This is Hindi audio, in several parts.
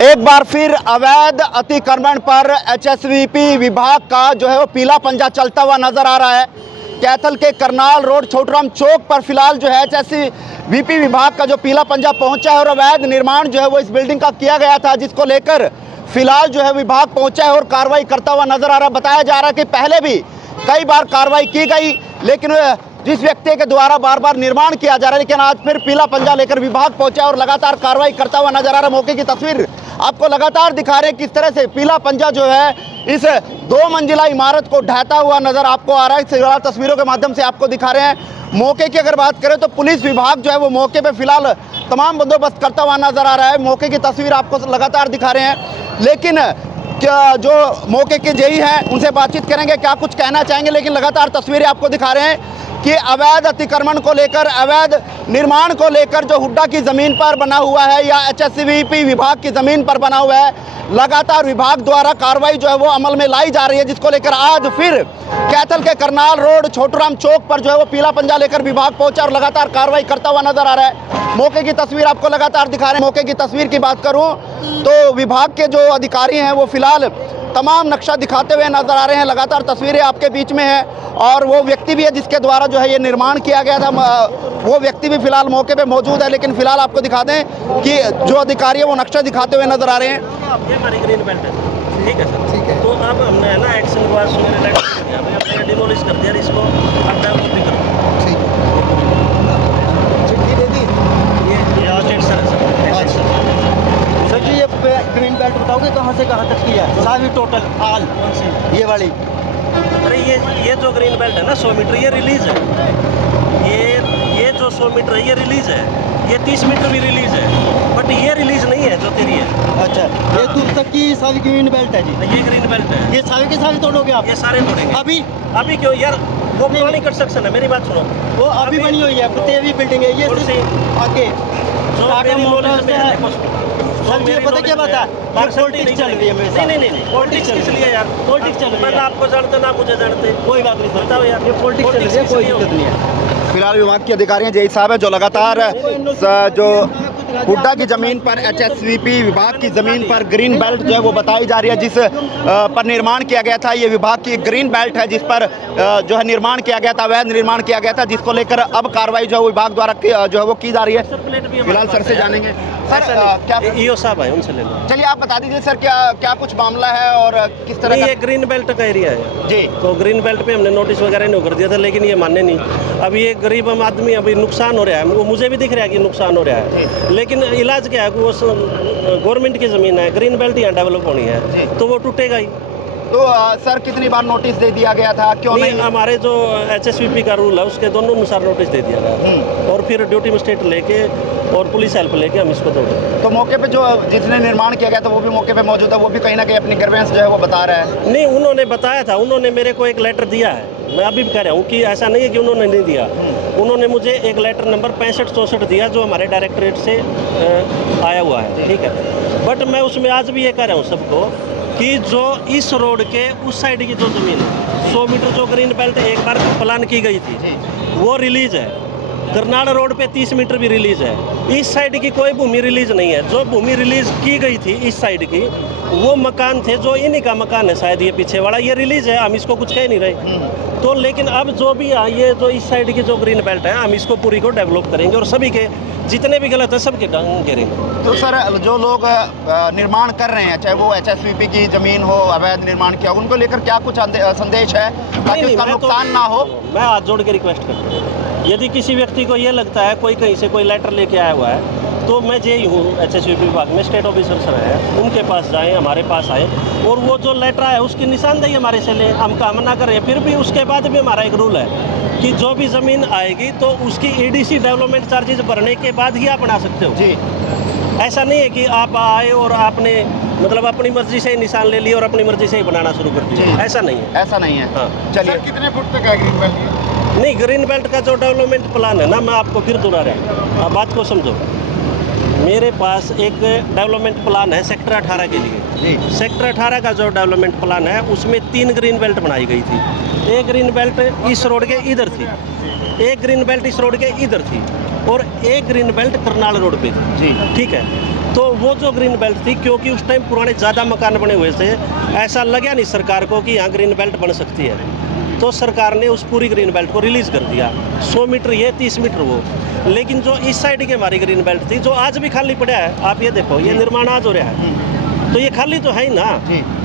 एक बार फिर अवैध अतिक्रमण पर एचएसवीपी विभाग का जो है वो पीला पंजा चलता हुआ नजर आ रहा है। कैथल के करनाल रोड छोटूराम चौक पर फिलहाल जो है एचएसवीपी विभाग का जो पीला पंजा पहुंचा है और अवैध निर्माण जो है वो इस बिल्डिंग का किया गया था, जिसको लेकर फिलहाल जो है विभाग पहुंचा है और कार्रवाई करता हुआ नजर आ रहा है। बताया जा रहा है कि पहले भी कई बार कार्रवाई की गई, लेकिन जिस व्यक्ति के द्वारा बार बार निर्माण किया जा रहा है, लेकिन आज फिर पीला पंजा लेकर विभाग पहुंचा और लगातार कार्रवाई करता हुआ नजर आ रहा है। मौके की तस्वीर आपको लगातार दिखा रहे हैं किस तरह से पीला पंजा जो है इस 2 मंजिला इमारत को ढहता हुआ नजर आपको आ रहा है। तस्वीरों के माध्यम से आपको दिखा रहे हैं। मौके की अगर बात करें तो पुलिस विभाग जो है वो मौके पे फिलहाल तमाम बंदोबस्त करता हुआ नजर आ रहा है। मौके की तस्वीर आपको लगातार दिखा रहे हैं, लेकिन क्या जो मौके के जेई हैं उनसे बातचीत करेंगे, क्या कुछ कहना चाहेंगे। लेकिन लगातार तस्वीरें आपको दिखा रहे हैं कि अवैध अतिक्रमण को लेकर, अवैध निर्माण को लेकर जो हुड्डा की ज़मीन पर बना हुआ है या एचएसवीपी विभाग की ज़मीन पर बना हुआ है, लगातार विभाग द्वारा कार्रवाई जो है वो अमल में लाई जा रही है, जिसको लेकर आज फिर कैथल के करनाल रोड छोटूराम चौक पर जो है वो पीला पंजा लेकर विभाग पहुंचा और लगातार कार्रवाई करता हुआ नजर आ रहा है। मौके की तस्वीर आपको लगातार दिखा रहे हैं। मौके की तस्वीर की बात करूं तो विभाग के जो अधिकारी हैं वो फिलहाल तमाम नक्शा दिखाते हुए नजर आ रहे हैं। लगातार तस्वीरें आपके बीच में है और वो व्यक्ति भी है जिसके द्वारा जो है ये निर्माण किया गया था, वो व्यक्ति भी फिलहाल मौके पे मौजूद है। लेकिन फिलहाल आपको दिखा दें कि जो अधिकारी है वो नक्शा दिखाते हुए नजर आ रहे हैं। ये हमारी ग्रीन बेल्ट है, ठीक है सर, ठीक है। तो अब हमने है ना एक्शन वगैरह डिमोलिश कर दिया, इसको अब कॉपी करो, ठीक है। चिट्ठी दे दी ये सर जी। ये ग्रीन बेल्ट बताओगे कहाँ से कहाँ तक किया है? सारी टोटल आल कौन सी ये वाली? अरे ये जो ग्रीन बेल्ट है ना 100 मीटर ये रिलीज है। ये जो 100 मीटर है ये रिलीज है, ये 30 मीटर भी रिलीज है, बट ये रिलीज नहीं है जो तेरी है। अच्छा, ये दूर तक की सारी ग्रीन बेल्ट है जी? ये ग्रीन बेल्ट है। ये सारे के सारे तोड़ोगे आप? ये सारे तोड़ेंगे। अभी क्यों यार, वो पुरानी कंस्ट्रक्शन है, मेरी बात सुनो। वो अभी बनी हुई है, तेरी बिल्डिंग है ये आगे सर। मुझे पता क्या बात है, पॉलिटिक्स चल रही है मेरे साथ। नहीं पॉलिटिक्स किस लिए यार? पॉलिटिक्स चल रही है। मैं आपको जानते ना मुझे जानते, कोई बात नहीं। बताओ यार, ये पॉलिटिक्स चल रही है, कोई दिक्कत नहीं है। फिलहाल विभाग के अधिकारी हैं जेई साहब है जो लगातार जो हुड्डा की ज़मीन पर एचएसवीपी विभाग की ज़मीन पर ग्रीन बेल्ट जो है वो बताई जा रही है, जिस पर निर्माण किया गया था। ये विभाग की ग्रीन बेल्ट है जिस पर जो है निर्माण किया गया था, अवैध निर्माण किया गया था, जिसको लेकर अब कार्रवाई जो है विभाग द्वारा जो है वो की जा रही है। फिलहाल सर से जानेंगे। सर क्या ईओ साहब है, उनसे ले लो। चलिए आप बता दीजिए सर, क्या कुछ मामला है और किस तरह? ये ग्रीन बेल्ट का एरिया है जी, तो ग्रीन बेल्ट पे हमने नोटिस वगैरह नहीं कर दिया था, लेकिन ये मानने नहीं। अभी ये गरीब आदमी अभी नुकसान हो रहा है, वो मुझे भी दिख रहा है कि नुकसान हो रहा है, लेकिन इलाज क्या है कि वो गवर्नमेंट की ज़मीन है, ग्रीन बेल्ट यहाँ डेवलप होनी है तो वो टूटेगा ही। तो सर कितनी बार नोटिस दे दिया गया था, क्यों नहीं? हमारे जो एचएसवीपी का रूल है उसके दोनों अनुसार नोटिस दे दिया गया और फिर ड्यूटी मजिस्ट्रेट लेके और पुलिस हेल्प लेके हम इसको तोड़े। तो मौके पे जो जिसने निर्माण किया गया था वो भी मौके पे मौजूद है, वो भी कहीं ना कहीं अपनी ग्रीवेंस जो है वो बता रहा है? नहीं, उन्होंने बताया था, उन्होंने मेरे को एक लेटर दिया है। मैं अभी भी कह रहा हूँ कि ऐसा नहीं है कि उन्होंने नहीं दिया। उन्होंने मुझे एक लेटर नंबर 6564 दिया जो हमारे डायरेक्टरेट से आया हुआ है, ठीक है। बट मैं उसमें आज भी ये कह रहा हूँ सबको कि जो इस रोड के उस साइड की जो ज़मीन 100 मीटर जो ग्रीन बेल्ट एक बार प्लान की गई थी वो रिलीज है। करनाल रोड पे 30 मीटर भी रिलीज है। इस साइड की कोई भूमि रिलीज नहीं है। जो भूमि रिलीज की गई थी इस साइड की वो मकान थे, जो इन्हीं का मकान है शायद, ये पीछे वाला ये रिलीज है, हम इसको कुछ कह नहीं रहे। तो लेकिन अब जो भी ये जो इस साइड की जो ग्रीन बेल्ट है हम इसको पूरी को डेवलप करेंगे और सभी के जितने भी गलत है सबके घेरेंगे। तो सर जो लोग निर्माण कर रहे हैं, चाहे वो एचएसवीपी की ज़मीन हो, अवैध निर्माण किया, उनको लेकर क्या कुछ संदेश है ताकि उसका नुकसान ना हो? मैं हाथ जोड़ के रिक्वेस्ट करता हूँ, यदि किसी व्यक्ति को ये लगता है कोई कहीं से कोई लेटर लेके आया हुआ है तो मैं जेई हूँ एचएसवीपी विभाग में, स्टेट ऑफिसर सर है, उनके पास जाएं, हमारे पास आए और वो जो लेटर आए उसकी निशानदेही हमारे से लें। हम काम ना करें, फिर भी उसके बाद भी हमारा एक रूल है कि जो भी ज़मीन आएगी तो उसकी ईडीसी डेवलपमेंट चार्जेस भरने के बाद ही आप बना सकते हो जी। ऐसा नहीं है कि आप आए और आपने मतलब अपनी मर्जी से ही निशान ले लिया और अपनी मर्जी से ही बनाना शुरू कर दिया, ऐसा नहीं है। ऐसा नहीं है। हाँ, चलिए। सर कितने फुट तक है ग्रीन बेल्ट? नहीं, ग्रीन बेल्ट का जो डेवलपमेंट प्लान है ना, मैं आपको फिर दोहरा रहा हूँ, आप बात को समझो। मेरे पास एक डेवलपमेंट प्लान है सेक्टर 18 के लिए। सेक्टर 18 का जो डेवलपमेंट प्लान है उसमें 3 ग्रीन बेल्ट बनाई गई थी। एक ग्रीन बेल्ट इस रोड के इधर थी, एक ग्रीन बेल्ट इस रोड के इधर थी और एक ग्रीन बेल्ट करनाल रोड पे थी जी, ठीक है। तो वो जो ग्रीन बेल्ट थी, क्योंकि उस टाइम पुराने ज़्यादा मकान बने हुए थे, ऐसा लगा नहीं सरकार को कि यहाँ ग्रीन बेल्ट बन सकती है, तो सरकार ने उस पूरी ग्रीन बेल्ट को रिलीज़ कर दिया। 100 मीटर ये, 30 मीटर वो। लेकिन जो इस साइड की हमारी ग्रीन बेल्ट थी, जो आज भी खाली पड़ा है, आप ये देखो, ये निर्माण आज हो रहा है, तो ये खाली तो है ही ना।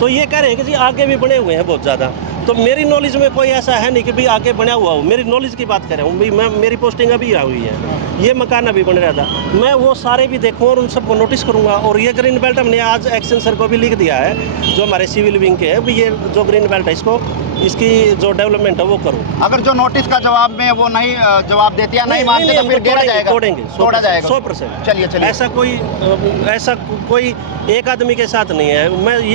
तो ये कह रहे हैं कि जी आगे भी बने हुए हैं बहुत ज़्यादा। तो मेरी नॉलेज में कोई ऐसा है नहीं कि भी आगे बना हुआ हो। मेरी नॉलेज की बात कर रहा हूँ भाई, मैं मेरी पोस्टिंग अभी आ हुई है, ये मकान अभी बन रहा था, मैं वो सारे भी देखूँ और उन सबको नोटिस करूँगा। और ये ग्रीन बेल्ट हमने आज एक्शन सर को भी लिख दिया है, जो हमारे सिविल विंग के है, भी ये जो ग्रीन बेल्ट है, इसको इसकी जो डेवलपमेंट है वो करो। अगर जो नोटिस का जवाब में वो नहीं जवाब देती है, नहीं मानते, तो फिर घेरा जाएगा, तोड़ा जाएगा 100%। चलिए चलिए, ऐसा कोई एक आदमी के साथ नहीं है।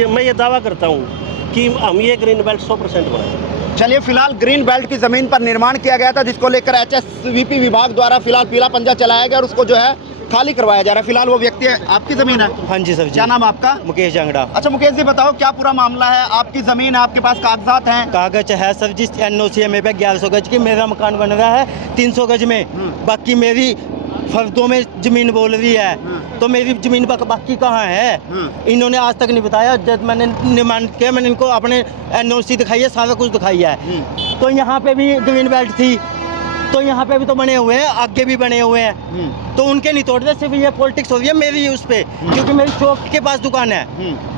मैं ये दावा करता हूँ कि हम ये ग्रीन बेल्ट 100% बनाएंगे। चलिए, फिलहाल ग्रीन बेल्ट की जमीन पर निर्माण किया गया था, जिसको लेकर एचएसवीपी विभाग द्वारा फिलहाल पीला पंजा चलाया गया और उसको जो है खाली करवाया जा रहा है। फिलहाल वो व्यक्ति आपकी जमीन है? हाँ जी सर। क्या नाम आपका? मुकेश जांगड़ा। अच्छा मुकेश जी, बताओ क्या पूरा मामला है? आपकी जमीन है, आपके पास कागजात हैं? कागज है सर जी, NOC है मेरे पे 1100 गज की। मेरा मकान बन रहा है 300 गज में, बाकी मेरी फर्दों में जमीन बोल रही है, तो मेरी जमीन बाकी कहाँ है? इन्होंने आज तक नहीं बताया। जब मैंने निर्माण किया, मैंने इनको अपने NOC दिखाई है, सारा कुछ दिखाई है। तो यहाँ पे भी ग्रीन बेल्ट थी, तो यहाँ पे भी तो बने हुए हैं, आगे भी बने हुए हैं, तो उनके नहीं तोड़ रहे। सिर्फ ये पॉलिटिक्स हो रही है मेरी उस पे, क्योंकि मेरी चौक के पास दुकान है।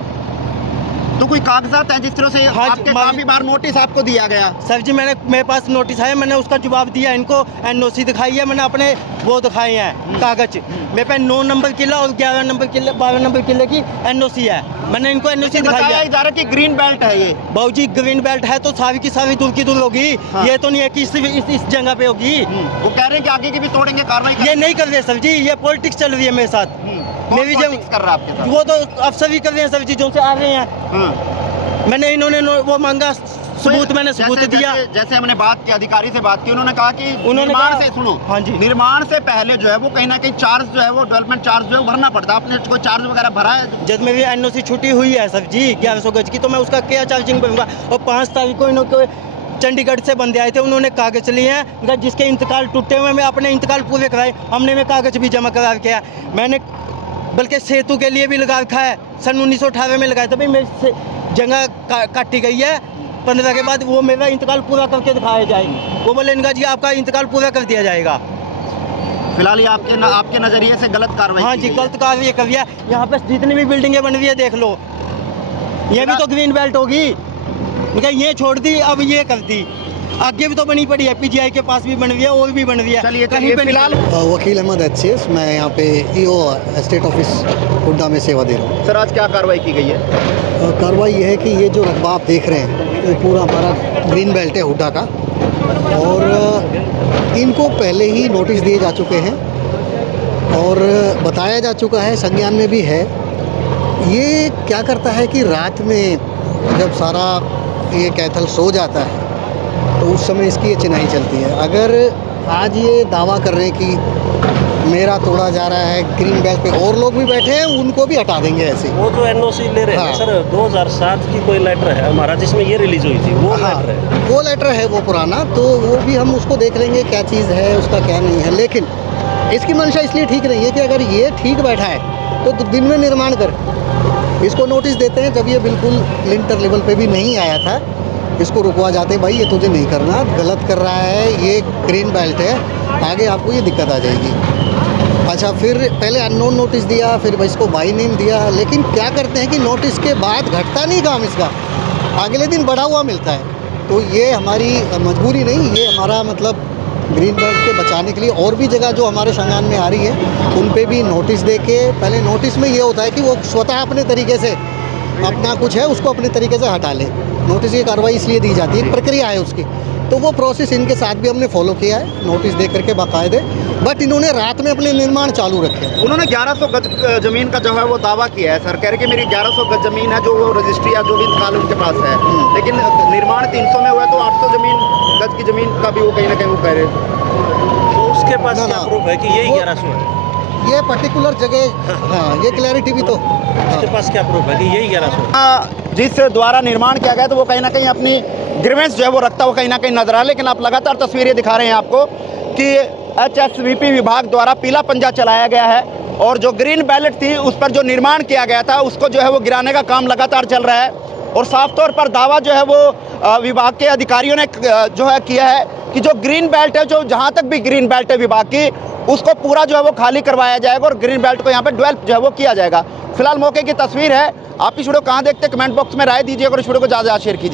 तो कोई कागजात है जिस तरह से? हाँ, आपके काफी बार नोटिस आपको दिया गया। सर जी, मेरे पास नोटिस है, मैंने उसका जवाब दिया इनको, NOC दिखाई है, मैंने अपने वो दिखाए हैं कागज। मेरे पे 9 नंबर किला और 11 नंबर किले, 12 नंबर किले की NOC है, मैंने इनको NOC दिखाई है। जा रहा कि ग्रीन बेल्ट है ये? बाबू जी, ग्रीन बेल्ट है तो सारी की सारी दूर की दूर होगी। हाँ। ये तो नहीं है कि इस जगह पे होगी। वो कह रहे हैं कि आगे की भी तोड़ेंगे, कार्रवाई। ये नहीं कर रहे सर जी, ये पॉलिटिक्स चल रही है मेरे साथ। मेरी जब कर रहा है आपके साथ? वो तो अफसर भी कर रहे हैं सर जी, जो से आ रहे हैं। मैंने इन्होंने वो मांगा सबूत, मैंने सबूत दिया। जैसे हमने बात की, अधिकारी से बात की, उन्होंने कहा कि निर्माण से, सुनो, हाँ जी, निर्माण से पहले जो है वो कहीं ना कहीं चार्ज जो है वो डेवलपमेंट चार्ज जो है भरना पड़ता है। आपने कोई चार्ज वगैरह भरा है? जब मेरी NOC छुट्टी हुई है सर जी 1100 गज की, तो मैं उसका क्या चार्जिंग भरूंगा। और 5 तारीख को इन्होंने चंडीगढ़ से बंदे आए थे, उन्होंने कागज लिए हैं, जिसके इंतकाल टूटे हुए, मैं अपने इंतकाल पूरे कराए, हमने में कागज भी जमा करा किया। मैंने बल्कि सेतु के लिए भी लगा रखा है, सन 1918 में लगाया था। भाई मेरी जगह काटी गई है 15 के बाद, वो मेरा इंतकाल पूरा करके दिखाया जाएगा। वो बोले इनका जी आपका इंतकाल पूरा कर दिया जाएगा। फिलहाल ये आपके नजरिए से गलत कार्रवाई? हाँ जी, गलत कार्रवाई कर दिया। यहाँ पे जितनी भी बिल्डिंगें बन रही है देख लो, ये भी तो ग्रीन बेल्ट होगी। ये छोड़ दी, अब ये कर दी, आगे भी तो बनी पड़ी है, PGI के पास भी बन रही है और भी बन रही है। चलिए कहीं पे फिलहाल वकील अहमद HCS, मैं यहाँ पे EO स्टेट ऑफिस हुड्डा में सेवा दे रहा हूँ। सर, आज क्या कार्रवाई की गई है? कार्रवाई ये है कि ये जो रकबा आप देख रहे हैं, ये पूरा हमारा ग्रीन बेल्ट है हुड्डा का, और इनको पहले ही नोटिस दिए जा चुके हैं और बताया जा चुका है, संज्ञान में भी है। ये क्या करता है कि रात में जब सारा ये कैथल सो जाता है, तो उस समय इसकी ये चिनाई चलती है। अगर आज ये दावा कर रहे हैं कि मेरा तोड़ा जा रहा है ग्रीन बेल्ट पे, और लोग भी बैठे हैं, उनको भी हटा देंगे ऐसे। वो जो NOC ले रहे हैं, हाँ। सर 2007 की कोई लेटर है हमारा जिसमें ये रिलीज हुई थी, वो हाँ, लेटर है। वो लेटर है, वो पुराना, तो वो भी हम उसको देख लेंगे क्या चीज़ है, उसका क्या नहीं है। लेकिन इसकी मंशा इसलिए ठीक नहीं है कि अगर ये ठीक बैठा है तो दिन में निर्माण कर, इसको नोटिस देते हैं जब ये बिल्कुल लिंटर लेवल पे भी नहीं आया था, इसको रुकवा जाते हैं, भाई ये तुझे नहीं करना, गलत कर रहा है, ये ग्रीन बेल्ट है, आगे आपको ये दिक्कत आ जाएगी। अच्छा, फिर पहले अननोन नोटिस दिया, फिर इसको बाई नेम दिया, लेकिन क्या करते हैं कि नोटिस के बाद घटता नहीं काम इसका, अगले दिन बढ़ा हुआ मिलता है। तो ये हमारी मजबूरी नहीं, ये हमारा मतलब ग्रीन बेल्ट के बचाने के लिए और भी जगह जो हमारे संज्ञान में आ रही है उन पे भी नोटिस दे के, पहले नोटिस में ये होता है कि वो स्वतः अपने तरीके से अपना कुछ है उसको अपने तरीके से हटा ले। नोटिस की कार्रवाई इसलिए दी जाती है, एक प्रक्रिया है उसकी, तो वो प्रोसेस इनके साथ भी हमने फॉलो किया है, नोटिस दे करके बाकायदे। बट इन्होंने रात में अपने निर्माण चालू रखे। उन्होंने 1100 गज जमीन का जो है वो दावा किया है। सर कह रहे कि मेरी 1100 गज जमीन है, जो वो रजिस्ट्री या जो भी इंतकाल उनके पास है, लेकिन निर्माण 300 में हुआ है, तो 800 गज की जमीन का भी वो कहीं ना कहीं वो कह रहे हैं। तो उसके पास क्या प्रूफ है कि यही 1100 है? ये पर्टिकुलर जगह, हाँ, ये क्लैरिटी भी तो, उसके पास क्या प्रूफ है कि यही 1100? जिस द्वारा निर्माण किया गया तो वो कहीं ना कहीं अपनी ग्रीवेंस जो है वो रखता हुआ कहीं ना कहीं नजर आ रहा है। लेकिन आप लगातार तस्वीरें दिखा रहे हैं आपको कि HSVP विभाग द्वारा पीला पंजा चलाया गया है और जो ग्रीन बेल्ट थी उस पर जो निर्माण किया गया था उसको जो है वो गिराने का काम लगातार चल रहा है। और साफ तौर पर दावा जो है वो विभाग के अधिकारियों ने जो है किया है कि जो ग्रीन बेल्ट है, जो जहाँ तक भी ग्रीन बेल्ट है विभाग की, उसको पूरा जो है वो खाली करवाया जाएगा और ग्रीन बेल्ट को यहाँ पे डेवलप जो है वो किया जाएगा। फिलहाल मौके की तस्वीर है। आप इस वीडियो कहाँ देखते हैं, कमेंट बॉक्स में राय दीजिएगा और इस वीडियो को ज़्यादा शेयर कीजिए।